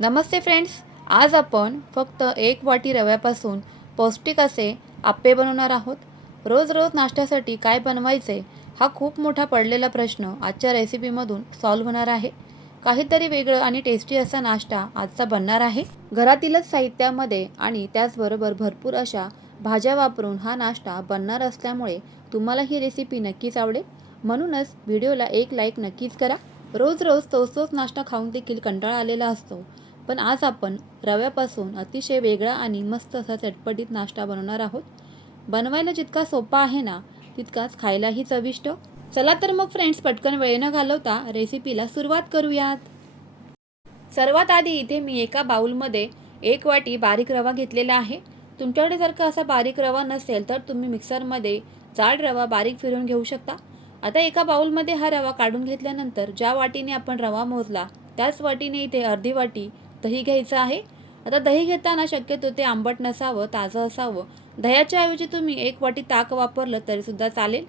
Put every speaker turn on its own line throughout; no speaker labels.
नमस्ते friends आज आपण फक्त एक वाटी रव्यापासून पौष्टिक असे आप्पे बनवणार आहोत. रोज रोज नाश्त्यासाठी काय बनवायचे हा खूप मोठा पडलेला प्रश्न आजच्या रेसिपीमधून सॉल्व्ह होणार आहे. काहीतरी वेगळं आणि टेस्टी असा नाश्ता आजचा बनणार आहे. घरातीलच साहित्यामध्ये आणि त्याचबरोबर भरपूर अशा भाज्या वापरून हा नाश्ता बनणार असल्यामुळे तुम्हाला ही रेसिपी नक्कीच आवडेल. म्हणूनच व्हिडिओला एक लाईक नक्कीच करा. रोज रोज तोच तोच नाश्ता खाऊन देखील कंटाळा आलेला असतो. पण आज आपण रव्यापासून अतिशय वेगळा आणि मस्त असा चटपटीत नाश्ता बनवणार आहोत. बनवायला जितका सोपा आहे ना तितकाच खायलाही चविष्ट. चला तर मग फ्रेंड्स पटकन वेळ न घालवता रेसिपीला सुरुवात करूयात. सर्वात आधी इथे मी एका बाउलमध्ये एक वाटी बारीक रवा घेतलेला आहे. तुमच्याकडे जर का असा बारीक रवा नसेल तर तुम्ही मिक्सरमध्ये जाड रवा बारीक फिरून घेऊ शकता. आता एका बाउलमध्ये हा रवा काढून घेतल्यानंतर ज्या वाटीने आपण रवा मोजला त्याच वाटीने इथे अर्धी वाटी दही घ्यायचं आहे. आता दही घेताना शक्यतो ते आंबट नसावं ताजं असावं. दह्याच्या ऐवजी तुम्ही एक वाटी ताक वापरलं तरीसुद्धा चालेल.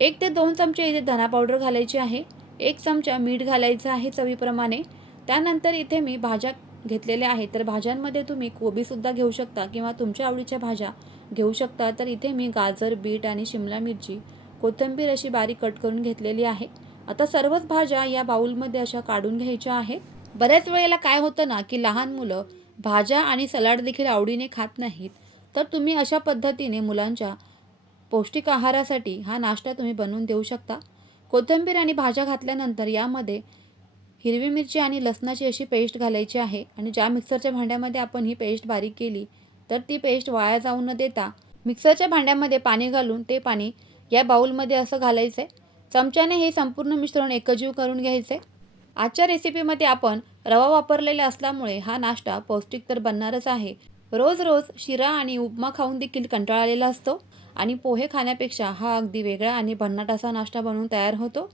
एक ते दोन चमचे इथे धना पावडर घालायची आहे. एक चमचा मीठ घालायचं आहे चवीप्रमाणे. त्यानंतर इथे मी भाज्या घेतलेल्या आहेत. तर भाज्यांमध्ये तुम्ही कोबीसुद्धा घेऊ शकता किंवा तुमच्या आवडीच्या भाज्या घेऊ शकता. तर इथे मी गाजर बीट आणि शिमला मिरची कोथिंबीर अशी बारीक कट करून घेतलेली आहे. आता सर्वच भाज्या या बाऊलमध्ये अशा काढून घ्यायच्या आहेत. बऱ्याच वेळेला काय होतं ना की लहान मुलं भाज्या आणि सलाड देखील आवडीने खात नाहीत तर तुम्ही अशा पद्धतीने मुलांच्या पौष्टिक आहारासाठी हा नाश्ता तुम्ही बनवून देऊ शकता. कोथिंबीर आणि भाज्या घातल्यानंतर यामध्ये हिरवी मिरची आणि लसणाची अशी पेस्ट घालायची आहे आणि ज्या मिक्सरच्या भांड्यामध्ये आपण ही पेस्ट बारीक केली तर ती पेस्ट वाया जाऊ न देता मिक्सरच्या भांड्यामध्ये पाणी घालून ते पाणी या बाऊलमध्ये असं घालायचं आहे चमच्याने हे संपूर्ण मिश्रण एकजीव करून घ्यायचे आजच्या रेसिपीमध्ये आपण रवा वापरलेला असल्यामुळे हा नाश्ता पौष्टिक तर बनणारच आहे. रोज रोज शिरा आणि उपमा खाऊन देखील कंटाळा आलेला असतो आणि पोहे खाण्यापेक्षा हा अगदी वेगळा आणि भन्नाट असा नाश्ता बनवून तयार होतो.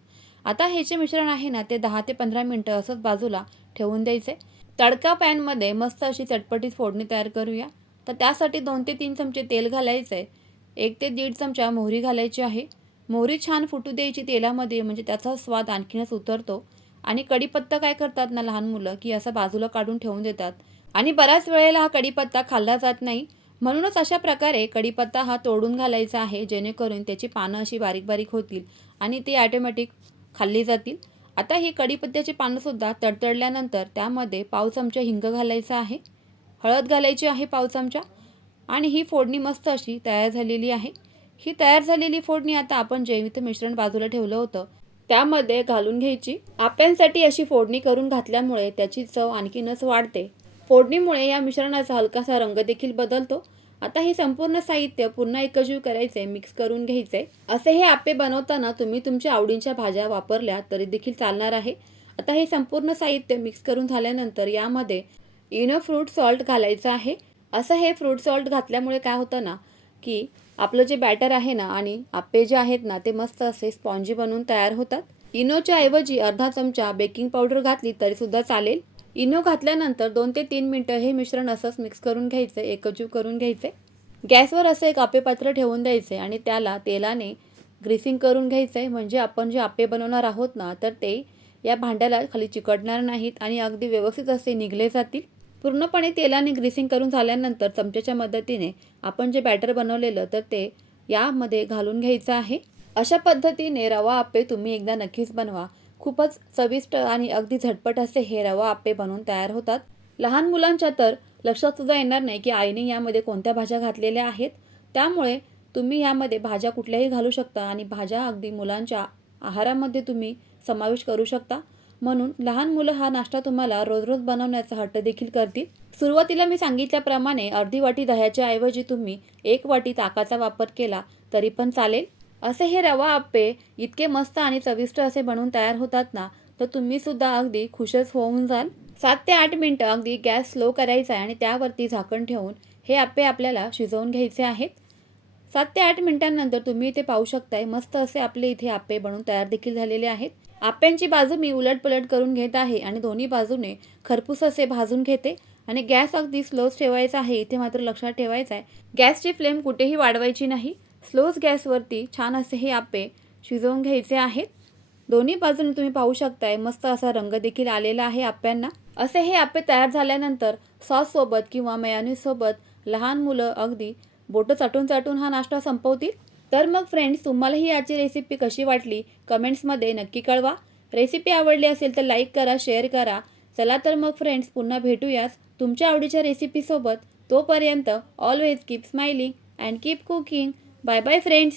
आता हे जे मिश्रण आहे ना ते दहा ते पंधरा मिनटं असंच बाजूला ठेवून द्यायचे. तडका पॅनमध्ये मस्त अशी चटपटीत फोडणी तयार करूया. तर त्यासाठी दोन ते तीन चमचे तेल घालायचं आहे एक ते दीड चमचा मोहरी घालायची आहे. मोहरी छान फुटू द्यायची तेलामध्ये म्हणजे त्याचा स्वाद आणखीनच उतरतो. आणि कढीपत्ता काय करतात ना लहान मुलं की असं बाजूला काढून ठेवून देतात. आणि बऱ्याच वेळेला हा कढीपत्ता खाल्ला जात नाही. म्हणूनच अशा प्रकारे कढीपत्ता हा तोडून घालायचा आहे जेणेकरून त्याची पानं अशी बारीक बारीक होतील आणि ती ॲटोमॅटिक खाल्ली जातील. आता ही कढीपत्त्याची पानंसुद्धा तडतडल्यानंतर त्यामध्ये पाव चमचा हिंग घालायचा आहे. हळद घालायची आहे पाव चमचा. आणि ही फोडणी मस्त अशी तयार झालेली आहे. ही तयार झालेली फोडणी आता आपण जे इथं मिश्रण बाजूला ठेवलं होतं. त्यामध्ये घालून घ्यायची. आप्यांसाठी अशी फोडणी करून घातल्यामुळे त्याची चव आणखीनच वाढते. फोडणीमुळे या मिश्रणाचा हलकासा रंग देखील बदलतो. आता हे संपूर्ण साहित्य पुन्हा एकजीव करायचे मिक्स करून घ्यायचे. असे हे आप्पे बनवताना तुम्ही तुमच्या आवडीच्या भाज्या वापरल्या तरी देखील चालणार आहे. आता हे संपूर्ण साहित्य मिक्स करून झाल्यानंतर यामध्ये इनो फ्रूट सॉल्ट घालायचं आहे. असं हे फ्रूट सॉल्ट घातल्यामुळे काय होतं ना की आपलं जे बॅटर आहे ना आणि आप्पे जे आहेत ना ते मस्त असे स्पॉन्जी बनवून तयार होतात. इनोच्या ऐवजी अर्धा चमचा बेकिंग पावडर घातली तरीसुद्धा चालेल. इनो घातल्यानंतर दोन ते तीन मिनटं हे मिश्रण असंच मिक्स करून घ्यायचं एकजीव करून घ्यायचे. गॅसवर असं एक आप्पे पात्र ठेवून द्यायचे आणि त्याला तेलाने ग्रीसिंग करून घ्यायचं आहे म्हणजे आपण जे आप्पे बनवणार आहोत ना तर ते या भांड्याला खाली चिकटणार नाहीत आणि अगदी व्यवस्थित असे निघले जातील. पूर्णपणे तेलाने ग्रीसिंग करून झाल्यानंतर चमच्याच्या मदतीने आपण जे बॅटर बनवलेलं तर ते यामध्ये घालून घ्यायचं आहे. अशा पद्धतीने रवा आप्पे तुम्ही एकदा नक्कीच बनवा. खूपच चविष्ट आणि अगदी झटपट असे हे रवा आप्पे बनवून तयार होतात. लहान मुलांच्या तर लक्षात सुद्धा येणार नाही की आईने यामध्ये कोणत्या भाज्या घातलेल्या आहेत. त्यामुळे तुम्ही यामध्ये भाज्या कुठल्याही घालू शकता आणि भाज्या अगदी मुलांच्या आहारामध्ये तुम्ही समावेश करू शकता. म्हणून लहान मुलं हा नाश्ता तुम्हाला रोज रोज बनवण्याचा हट्ट देखील करतील. सुरुवातीला मी सांगितल्याप्रमाणे अर्धी वाटी दह्याच्या ऐवजी तुम्ही एक वाटी ताकाचा वापर केला तरी पण चालेल. असे हे रवा आप्पे इतके मस्त आणि चविष्ट असे बनवून तयार होतात ना तर तुम्ही सुद्धा अगदी खुशच होऊन जाल. सात ते आठ मिनटं अगदी गॅस स्लो करायचा आहे आणि त्यावरती झाकण ठेवून हे आप्पे आपल्याला शिजवून घ्यायचे आहेत. सात ते आठ मिनिटांनंतर तुम्ही इथे पाहू शकताय मस्त असे आपले इथे आप्पे बनवून तयार देखील झालेले आहेत. आप्यांची बाजू मी उलट पलट करून घेत आहे आणि दोन्ही बाजूने खरपूस असे भाजून घेते. आणि गॅस अगदी स्लोच ठेवायचा आहे इथे मात्र लक्षात ठेवायचं आहे गॅसची फ्लेम कुठेही वाढवायची नाही. स्लोच गॅसवरती छान असे हे आप्पे शिजवून घ्यायचे आहेत. दोन्ही बाजूने तुम्ही पाहू शकताय मस्त असा रंग देखील आलेला आहे आप्यांना असे हे आप्पे तयार झाल्यानंतर सॉससोबत किंवा मयानीसोबत लहान मुलं अगदी बोटं चाटून चाटून हा नाश्ता संपवतील? तर मग फ्रेंड्स तुम्हाला ही आजची रेसिपी कशी वाटली? कमेंट्समध्ये नक्की कळवा. रेसिपी आवडली असेल तर लाईक करा शेअर करा. चला तर मग फ्रेंड्स पुन्हा भेटूयाच तुमच्या आवडीच्या रेसिपीसोबत तोपर्यंत always keep smiling and keep cooking bye bye friends